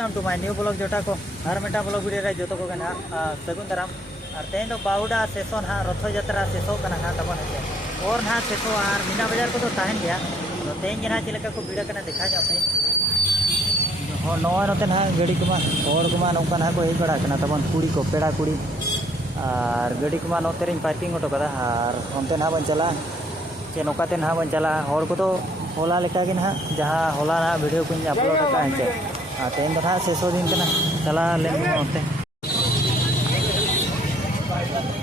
welcome to my new blog जोटा को हर Meta blog video रे जो को ना सगुन दाराम और तेन दो बाउडा शेषो ना रथ यात्रा शेषो ना तबन और ना शेषो और मीना बाजार को तो तहन गया तो तेन ना चलका को भिड़ा कना देखा पे नवा नते ना गाड़ी को और को नौका ना को बड़ा कना तबन कुड़ी को पेड़ा कुड़ी और गाड़ी को नोते रे पार्किंग ऑटो कदा और ओनते ना बन चला चे नौकाते ना बन चला और को तो होला लेका के ना जहाँ होला ना वीडियो को अपलोड का है तेन तो ना शेषो दिन कना चला लेन ओते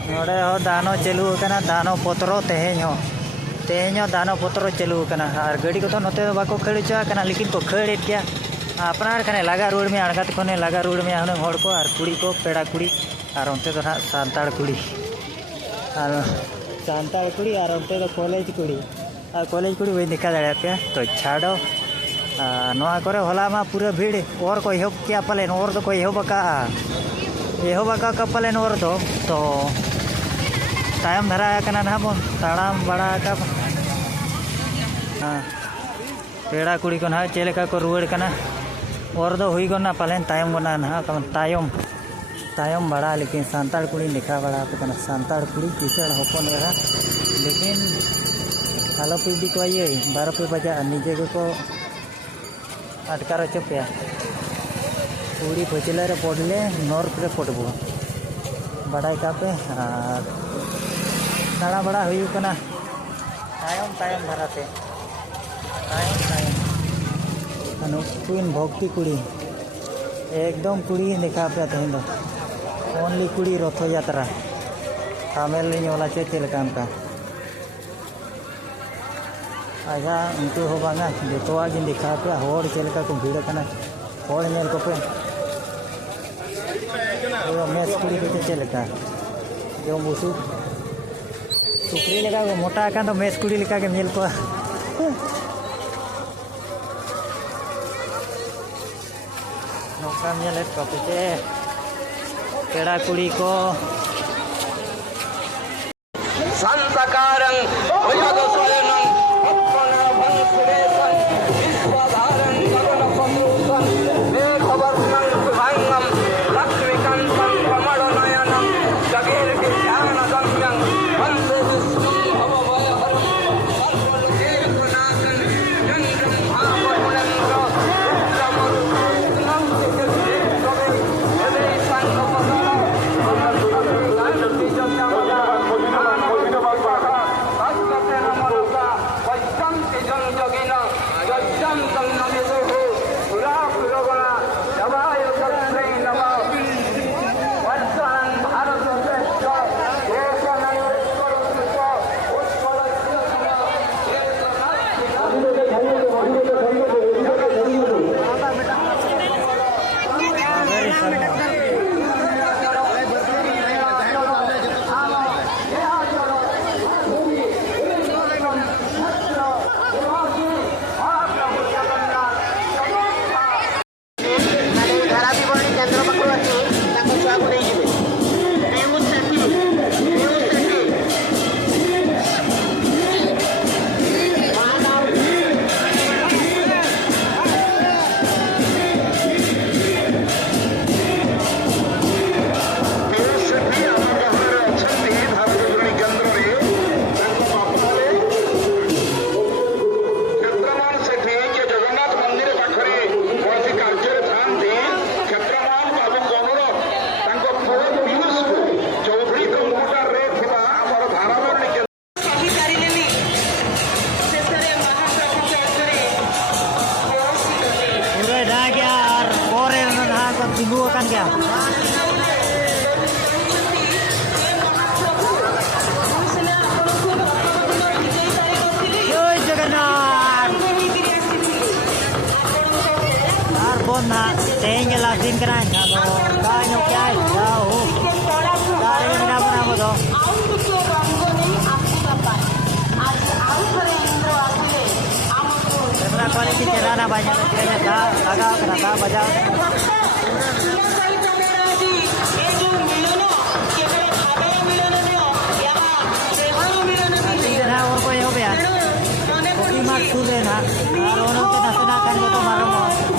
नोड़े हो दानो चालू कना दानो पत्रो तेहें दानो पत्रो चालू कना और गाड़ी को तो नोते बाको खड़ चा कना लेकिन को खड़ेत गया अपनार खाने लगा रोड में अड़गात को लगा रोड में हने हड़ को और कुड़ी को पेड़ा कुड़ी और ओनते तो ना सानताड़ कुड़ी और सानताड़ कुड़ी और ओनते तो कॉलेज कुड़ी और कॉलेज कुड़ी वही देखा दाड़ा पे तो छाड़ो नोआ करे होला मा पूरा भीड़ और को एहब क्या पलेन और तो कोई एहब का पलेन और तो तायम धरा कना ना बन ताड़ाम बड़ा का पेड़ा कुड़ी को ना चेलेका को रुआड़ कना और दो हुई गना पलेन तायम गना ना तायम तायम बड़ा लेकिन सानताड़ कुड़ी देखा बड़ा पे कना सानताड़ कुड़ी किचड़ होपन एरा लेकिन आलो पे दी को ये 12 पे बजा निजे को अटकार चुपया कुड़ी पचले रे पड़ले नॉर्थ रे पड़बो बड़ा का पे दाड़ा बड़ा हुई कना तायम तायम धराते तायम तायम अनुकुन भक्ति कुड़ी एकदम कुड़ी देखा पे तेहन दो ओनली कुड़ी रथ यात्रा तामेल वाला चेलकान का अच्छा उनको हो बांगा जोतवा गिन देखा पे हर चेलका को भीड़ कना हर नेल को पे मेस कुड़ी को चेलका जो बुसु सुकरी लगा मोटा तो मेस कुड़ी लेका के मिल को नौका मिले कपचे पेड़ा कुड़ी को संतकारं भुजग स्वयं अपना भंसुरेशं विश्वधारं गगनपमूषं मेघवर्णं शुभांगं लक्ष्मीकान्तं कमलनयनं जगीर्गिध्यानगम्यं वन्दे विष्णुं भवभयहरं सर्वलोकैकनाथं चन्द्रं महावरुणेन्द्र रुद्रमरुतं चिकित्सेत्वमे हृदय संकपदं tinggu akan क्या जय जगन्नाथ यार बोल ना तेंगे लासिन करा ना तो कान्यो क्या है जाओ तारे में ना बना बोलो कितना क्वालिटी चलाना बजा तेरे था लगा करता बजा और कोई हो गया कोई मार छू लेना और उन्होंने नसना करने को मारो